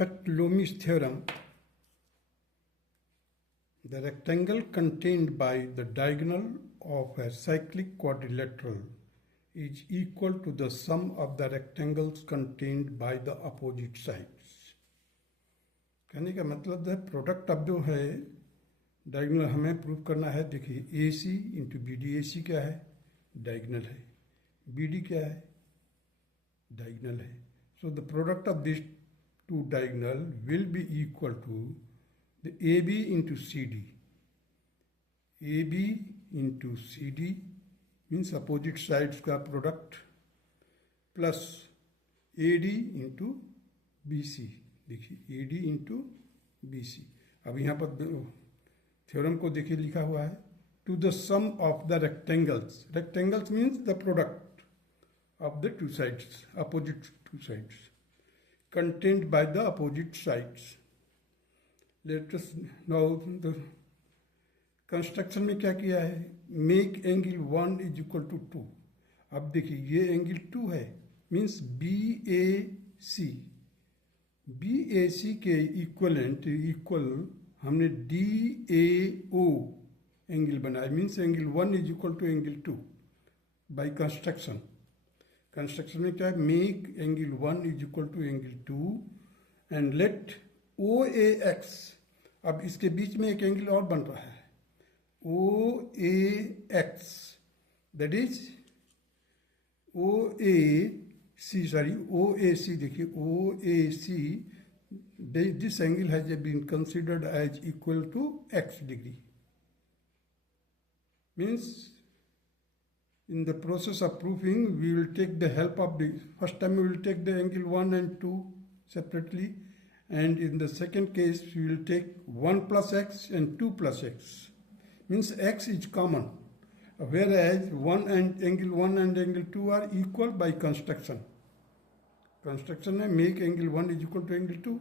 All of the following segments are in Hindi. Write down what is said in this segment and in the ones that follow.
Ptolemy's theorem, the rectangle contained by the diagonal of a cyclic quadrilateral is equal to the sum of the rectangles contained by the opposite sides. कहने का मतलब है प्रोडक्ट अब जो है डायगोनल हमें प्रूव करना है. देखिए ए सी इंटू बी डी. ए सी क्या है? डायगोनल है. बी डी क्या है? डायगोनल है. So the product of this two diagonal will be equal to the A B into C D. A B into C D means opposite sides का product plus A D into B C. देखिए A D into B C. अब यहाँ पर थ्योरम को देखिए लिखा हुआ है to the sum of the rectangles. Rectangles means the product of the two sides, opposite two sides contained bye the opposite sides. Let us now the construction में क्या किया है? Make angle 1 is equal to 2. अब देखिए ये एंगल 2 है means B A C. B A C के इक्वल हमने डी ए ओ एंगल बनाया means angle 1 is equal to angle 2 by construction. Construction में क्या है? Make angle 1 is equal to angle 2 and let O A X. अब इसके बीच में एक एंगल और बन रहा है O A X, that is O A C, sorry O A C. देखिए O A C, this angle has been considered as equal to X degree. Means in the process of proving we will take the help of the first time we will take the angle 1 and 2 separately, and in the second case we will take 1 plus x and 2 plus x. Means x is common, whereas angle 1 and angle 2 are equal by construction. Construction में make angle 1 is equal to angle 2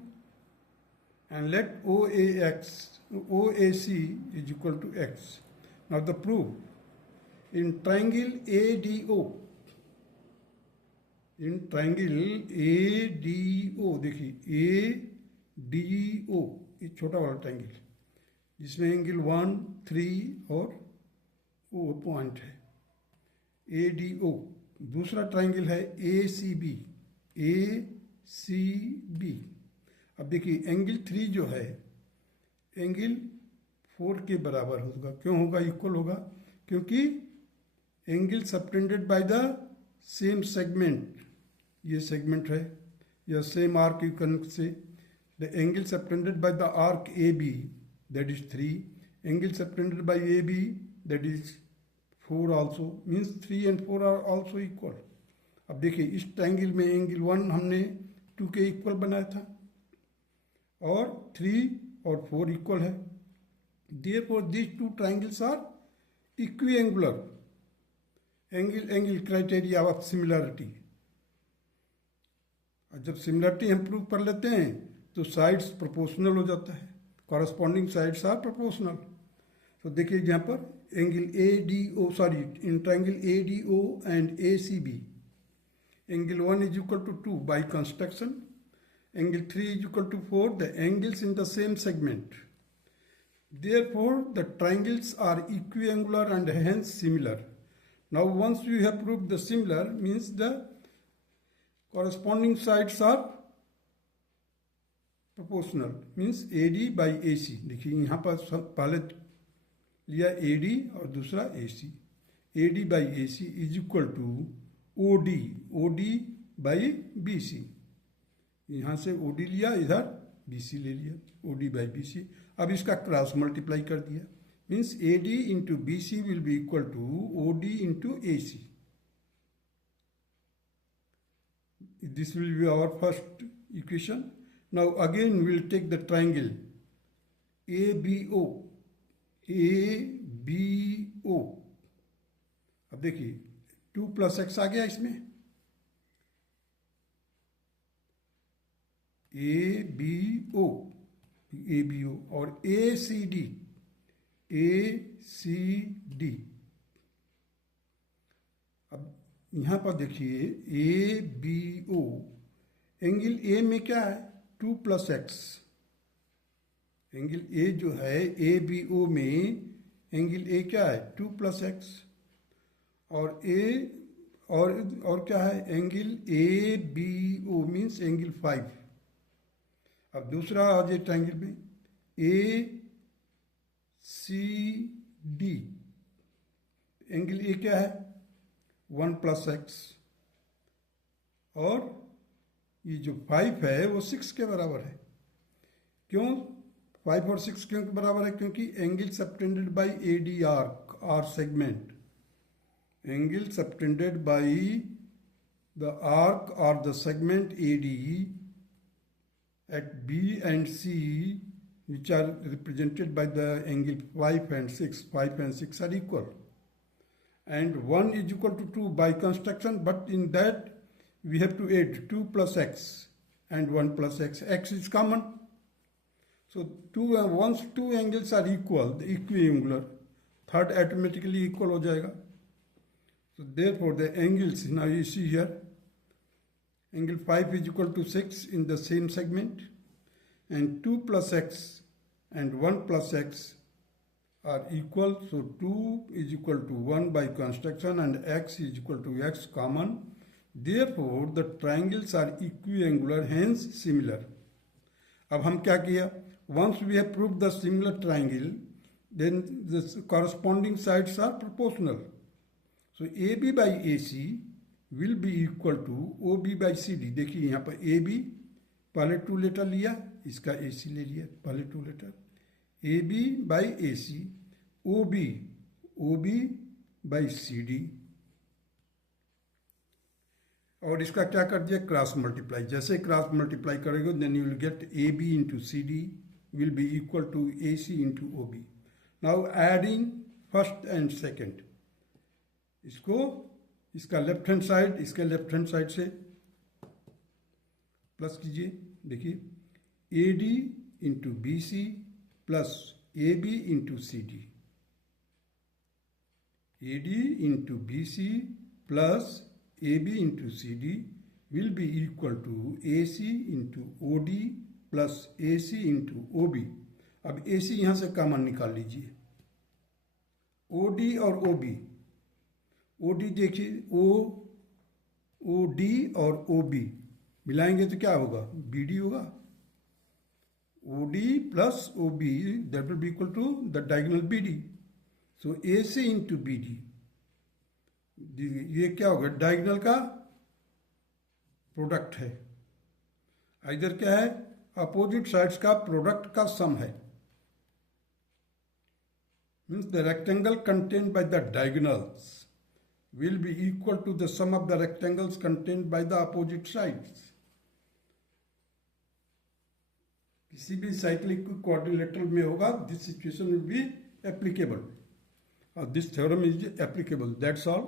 and let OAC is equal to x. Now the proof. In triangle ADO, देखिए ADO ये छोटा वाला ट्राइंगल जिसमें एंगल 1, 3 और O पॉइंट है. ADO. दूसरा ट्राइंगल है ACB. अब देखिए एंगल 3 जो है एंगल 4 के बराबर होगा. क्यों होगा? इक्वल होगा क्योंकि angle subtended by the same segment. ये सेगमेंट है या same arc you can say. The angle subtended by the arc A B that is 3. Angle subtended by A B that is 4 also. Means 3 and 4 are also equal. अब देखिए इस ट्राइंगल में एंगल 1 हमने 2 के इक्वल बनाया था और 3 और 4 इक्वल है. Therefore these two triangles are equiangular. Angle criteria of similarity. और जब सिमिलरिटी हम प्रूव कर लेते हैं तो साइड्स प्रोपोर्शनल हो जाता है. Corresponding sides are proportional. तो देखिए यहाँ पर angle A D O, sorry in triangle A D O and A C B angle 1 is equal to 2 by construction. Angle 3 is equal to 4. The angles in the same segment. Therefore, the triangles are equiangular and hence similar. Now, once you have proved the similar, means the corresponding sides are proportional. Means AD by AC. देखिए यहाँ पर पहले लिया AD और दूसरा AC. AD by AC is equal to OD by BC. यहाँ से OD लिया, इधर BC ले लिया, OD by BC. अब इसका क्रॉस मल्टीप्लाई कर दिया means AD into BC will be equal to OD into AC. This will be our first equation. Now again will take the triangle ABO. अब देखिए 2 plus x आ गया इसमें. ABO और ACD. अब यहाँ पर देखिए ABO एंगल A में क्या है? 2 प्लस एक्स, एंगल ए जो है ए बी ओ में एंगल ए क्या है 2 प्लस एक्स, और ए और क्या है angle A B O means angle 5। अब दूसरा आ जाए ट्रायंगल में ए सी डी, एंगल ए क्या है 1 प्लस एक्स, और ये जो 5 है वो 6 के बराबर है। क्यों 5 और 6 क्यों के बराबर है? क्योंकि angle subtended by A D or segment, angle subtended by the arc और the segment A D at B and C, which are represented by the angle 5 and 6. 5 and 6 are equal. And 1 is equal to 2 by construction, but in that we have to add 2 plus x and 1 plus x. X is common. So once two angles are equal, the equiangular, third automatically equal हो जाएगा. So therefore the angles, now you see here, angle 5 is equal to 6 in the same segment, and 2 plus x and 1 plus x are equal, so 2 is equal to 1 by construction and x is equal to x common. Therefore the triangles are equiangular, hence similar. अब हम क्या किया? Once we have proved the similar triangle, then the corresponding sides are proportional. So AB by AC will be equal to OB by CD. देखिए यहाँ पर AB पहले 2 लेटर लिया, इसका AC ले लिया पहले 2 letter, AB by AC, OB by CD, और इसका क्या कर दिया क्रॉस मल्टीप्लाई। जैसे क्रॉस मल्टीप्लाई करेंगे then you will get AB into CD will be equal to AC into OB. Now adding first and second, इसको इसका लेफ्ट हैंड साइड इसके लेफ्ट हैंड साइड से प्लस कीजिए। देखिए AD into BC plus AB into CD, AD into BC plus AB into CD will be equal to AC into OD plus AC into OB। अब AC यहाँ से कॉमन निकाल लीजिए, OD और OB, OD देखिए OD और OB मिलाएंगे तो क्या होगा BD होगा, OD plus OB that will be equal to the diagonal BD। So AC into BD, ये क्या होगा डायगोनल का प्रोडक्ट है, इधर क्या है अपोजिट साइड्स का प्रोडक्ट का सम है। Means the rectangle contained by the diagonals will be equal to the sum of the rectangles contained by the opposite sides. किसी भी साइक्लिक क्वाड्रिलेटरल में होगा this situation will be applicable, or this theorem is applicable. That's all.